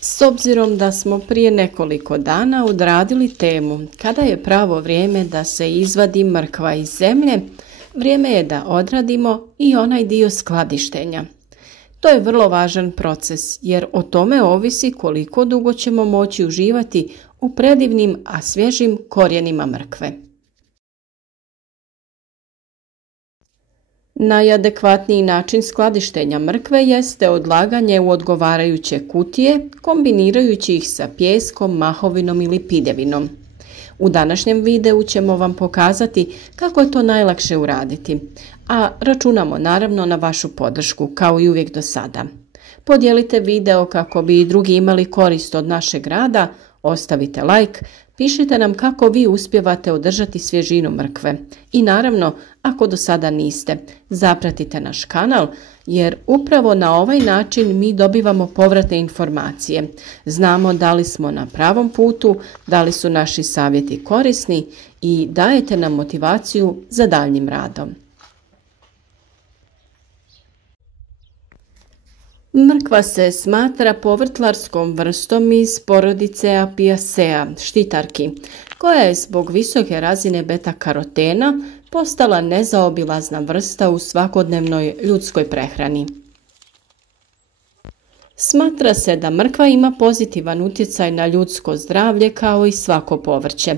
S obzirom da smo prije nekoliko dana odradili temu kada je pravo vrijeme da se izvadi mrkva iz zemlje, vrijeme je da odradimo i onaj dio skladištenja. To je vrlo važan proces jer o tome ovisi koliko dugo ćemo moći uživati u predivnim, a svježim korijenima mrkve. Najadekvatniji način skladištenja mrkve jeste odlaganje u odgovarajuće kutije, kombinirajući ih sa pijeskom, mahovinom ili pidjevinom. U današnjem videu ćemo vam pokazati kako je to najlakše uraditi, a računamo naravno na vašu podršku, kao i uvijek do sada. Podijelite video kako bi i drugi imali korist od našeg rada, ostavite like, pišite nam kako vi uspijevate održati svježinu mrkve. I naravno, ako do sada niste, zapratite naš kanal, jer upravo na ovaj način mi dobivamo povratne informacije. Znamo da li smo na pravom putu, da li su naši savjeti korisni i dajete nam motivaciju za daljnjim radom. Mrkva se smatra povrtlarskom vrstom iz porodice Apiaceae, štitarki, koja je zbog visoke razine beta-karotena postala nezaobilazna vrsta u svakodnevnoj ljudskoj prehrani. Smatra se da mrkva ima pozitivan utjecaj na ljudsko zdravlje kao i svako povrće,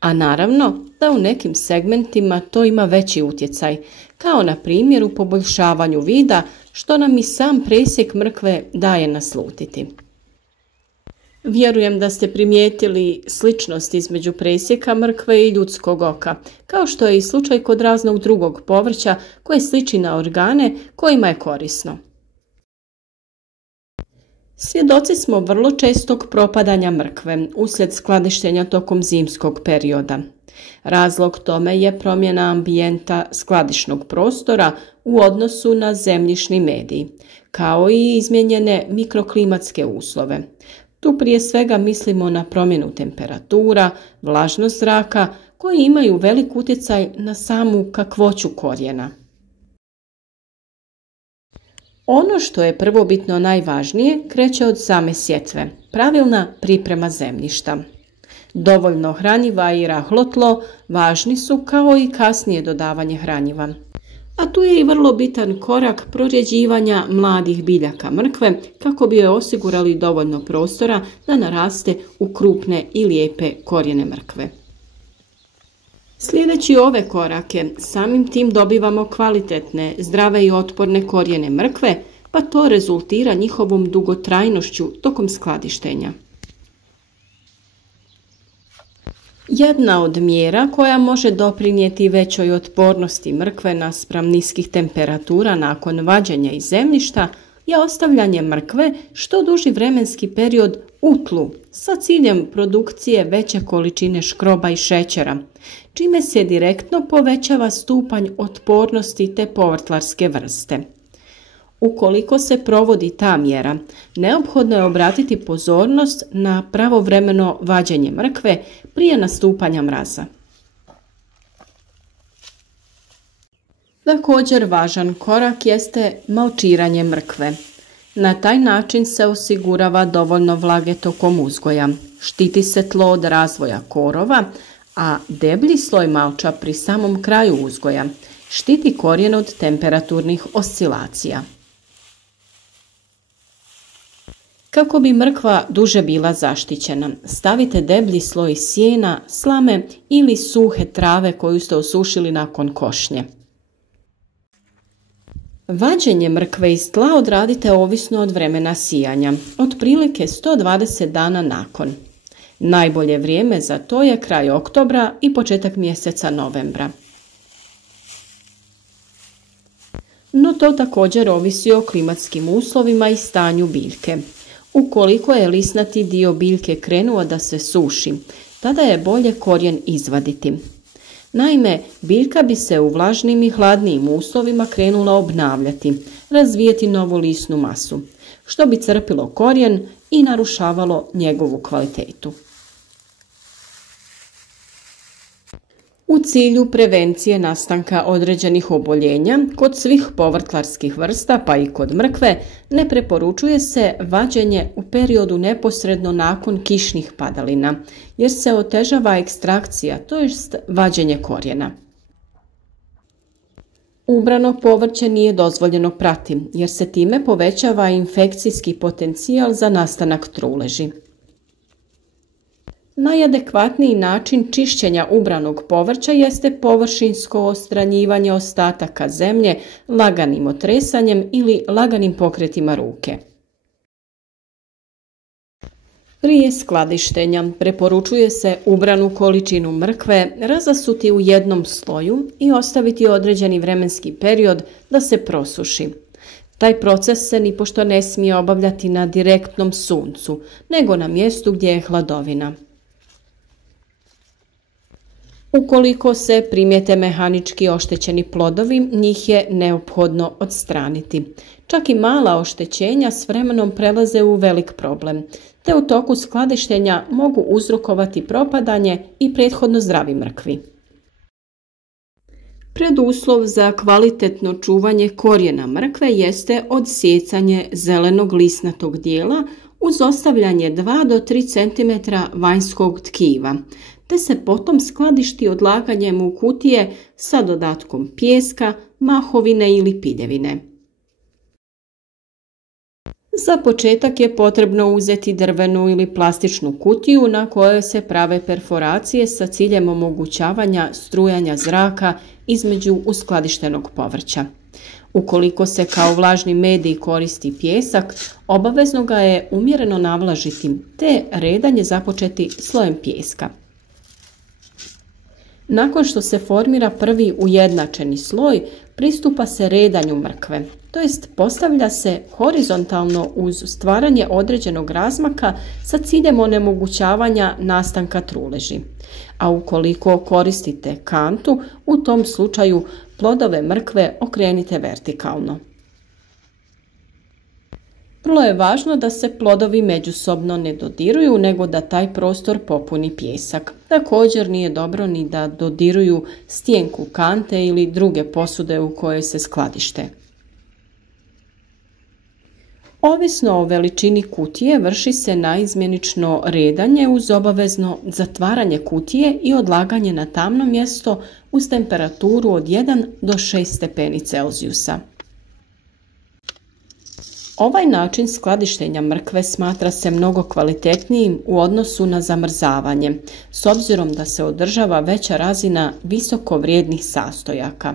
a naravno da u nekim segmentima to ima veći utjecaj, kao na primjer u poboljšavanju vida, što nam i sam presjek mrkve daje naslutiti. Vjerujem da ste primijetili sličnost između presjeka mrkve i ljudskog oka, kao što je i slučaj kod raznog drugog povrća koje sliči na organe kojima je korisno. Svjedoci smo vrlo čestog propadanja mrkve uslijed skladištenja tokom zimskog perioda. Razlog tome je promjena ambijenta skladišnog prostora u odnosu na zemljišni medij, kao i izmijenjene mikroklimatske uslove. Tu prije svega mislimo na promjenu temperatura, vlažnost zraka, koji imaju velik utjecaj na samu kakvoću korijena. Ono što je prvobitno najvažnije kreće od same sjetve, pravilna priprema zemljišta. Dovoljno hranjiva i rahlo tlo važni su kao i kasnije dodavanje hranjiva. A tu je i vrlo bitan korak prorjeđivanja mladih biljaka mrkve kako bi joj osigurali dovoljno prostora da naraste u krupne i lijepe korijene mrkve. Slijedeći ove korake, samim tim dobivamo kvalitetne, zdrave i otporne korijene mrkve, pa to rezultira njihovom dugotrajnošću tokom skladištenja. Jedna od mjera koja može doprinijeti većoj otpornosti mrkve naspram niskih temperatura nakon vađenja iz zemljišta je ostavljanje mrkve što duži vremenski period u tlu sa ciljem produkcije veće količine škroba i šećera, čime se direktno povećava stupanj otpornosti te povrtlarske vrste. Ukoliko se provodi ta mjera, neophodno je obratiti pozornost na pravovremeno vađenje mrkve prije nastupanja mraza. Također važan korak jeste malčiranje mrkve. Na taj način se osigurava dovoljno vlage tokom uzgoja, štiti se tlo od razvoja korova, a deblji sloj malča pri samom kraju uzgoja štiti korijen od temperaturnih oscilacija. Kako bi mrkva duže bila zaštićena, stavite deblji sloj sjena, slame ili suhe trave koju ste osušili nakon košnje. Vađenje mrkve iz tla odradite ovisno od vremena sijanja, otprilike 120 dana nakon. Najbolje vrijeme za to je kraj oktobra i početak mjeseca novembra. No to također ovisi o klimatskim uslovima i stanju biljke. Ukoliko je lisnati dio biljke krenuo da se suši, tada je bolje korijen izvaditi. Naime, biljka bi se u vlažnim i hladnijim uslovima krenula obnavljati, razvijati novu lisnu masu, što bi crpilo korijen i narušavalo njegovu kvalitetu. U cilju prevencije nastanka određenih oboljenja, kod svih povrtlarskih vrsta pa i kod mrkve, ne preporučuje se vađenje u periodu neposredno nakon kišnih padalina, jer se otežava ekstrakcija, to jest vađenje korijena. Ubrano povrće nije dozvoljeno prati, jer se time povećava infekcijski potencijal za nastanak truleži. Najadekvatniji način čišćenja ubranog povrća jeste površinsko odstranjivanje ostataka zemlje laganim otresanjem ili laganim pokretima ruke. Prije skladištenja preporučuje se ubranu količinu mrkve razasuti u jednom sloju i ostaviti određeni vremenski period da se prosuši. Taj proces se nipošto ne smije obavljati na direktnom suncu, nego na mjestu gdje je hladovina. Ukoliko se primijete mehanički oštećeni plodovi, njih je neophodno odstraniti. Čak i mala oštećenja s vremenom prelaze u velik problem, te u toku skladištenja mogu uzrokovati propadanje i prethodno zdravi mrkvi. Preduslov za kvalitetno čuvanje korijena mrkve jeste odsjecanje zelenog lisnatog dijela uz ostavljanje 2 do 3 cm vanjskog tkiva, te se potom skladišti odlaganjem u kutije sa dodatkom pijeska, mahovine ili pidevine. Za početak je potrebno uzeti drvenu ili plastičnu kutiju na kojoj se prave perforacije sa ciljem omogućavanja strujanja zraka između uskladištenog povrća. Ukoliko se kao vlažni medij koristi pijesak, obavezno ga je umjereno navlažiti te redanje započeti slojem pijeska. Nakon što se formira prvi ujednačeni sloj, pristupa se redanju mrkve, to jest postavlja se horizontalno uz stvaranje određenog razmaka sa ciljem onemogućavanja nastanka truleži. A ukoliko koristite kantu, u tom slučaju plodove mrkve okrenite vertikalno. Vrlo je važno da se plodovi međusobno ne dodiruju, nego da taj prostor popuni pijesak. Također nije dobro ni da dodiruju stjenku kante ili druge posude u kojoj se skladište. Ovisno o veličini kutije vrši se naizmjenično redanje uz obavezno zatvaranje kutije i odlaganje na tamno mjesto uz temperaturu od 1 do 6 stepeni Celzijusa. Ovaj način skladištenja mrkve smatra se mnogo kvalitetnijim u odnosu na zamrzavanje, s obzirom da se održava veća razina visoko vrijednih sastojaka.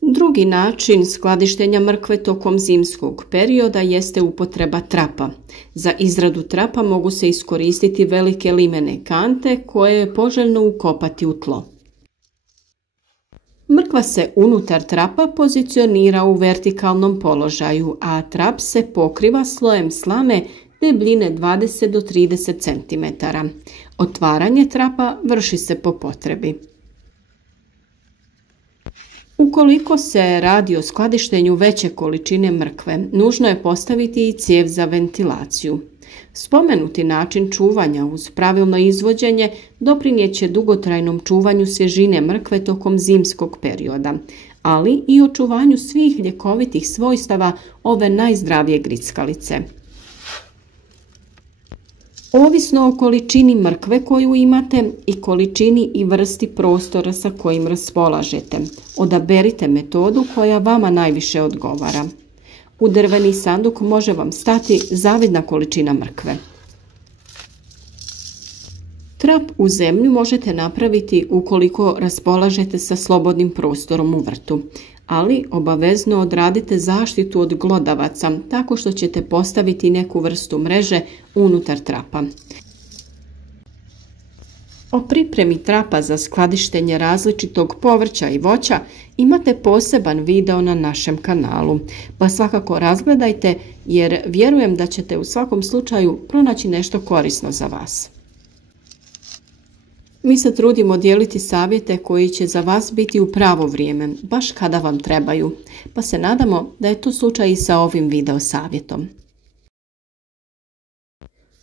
Drugi način skladištenja mrkve tokom zimskog perioda jeste upotreba trapa. Za izradu trapa mogu se iskoristiti velike limene kante koje je poželjno ukopati u tlo. Mrkva se unutar trapa pozicionira u vertikalnom položaju, a trap se pokriva slojem slame debljine 20 do 30 cm. Otvaranje trapa vrši se po potrebi. Ukoliko se radi o skladištenju veće količine mrkve, nužno je postaviti i cijev za ventilaciju. Spomenuti način čuvanja uz pravilno izvođenje doprinijet će dugotrajnom čuvanju svježine mrkve tokom zimskog perioda, ali i očuvanju svih ljekovitih svojstava ove najzdravije grickalice. Ovisno o količini mrkve koju imate i količini i vrsti prostora sa kojim raspolažete, odaberite metodu koja vama najviše odgovara. U drveni sanduk može vam stati zavidna količina mrkve. Trap u zemlju možete napraviti ukoliko raspolažete sa slobodnim prostorom u vrtu, ali obavezno odradite zaštitu od glodavaca tako što ćete postaviti neku vrstu mreže unutar trapa. O pripremi trapa za skladištenje različitog povrća i voća imate poseban video na našem kanalu, pa svakako razgledajte jer vjerujem da ćete u svakom slučaju pronaći nešto korisno za vas. Mi se trudimo dijeliti savjete koji će za vas biti u pravo vrijeme, baš kada vam trebaju, pa se nadamo da je to slučaj i sa ovim video savjetom.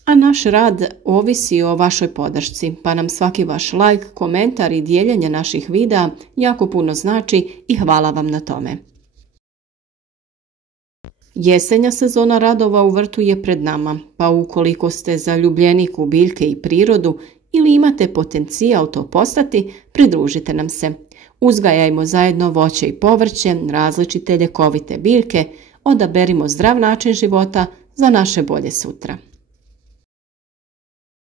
A naš rad ovisi o vašoj podršci, pa nam svaki vaš like, komentar i dijeljenje naših videa jako puno znači i hvala vam na tome. Jesenja sezona radova u vrtu je pred nama, pa ukoliko ste zaljubljenik u biljke i prirodu ili imate potencijal to postati, pridružite nam se. Uzgajajmo zajedno voće i povrće, različite ljekovite biljke, odaberimo zdrav način života za naše bolje sutra.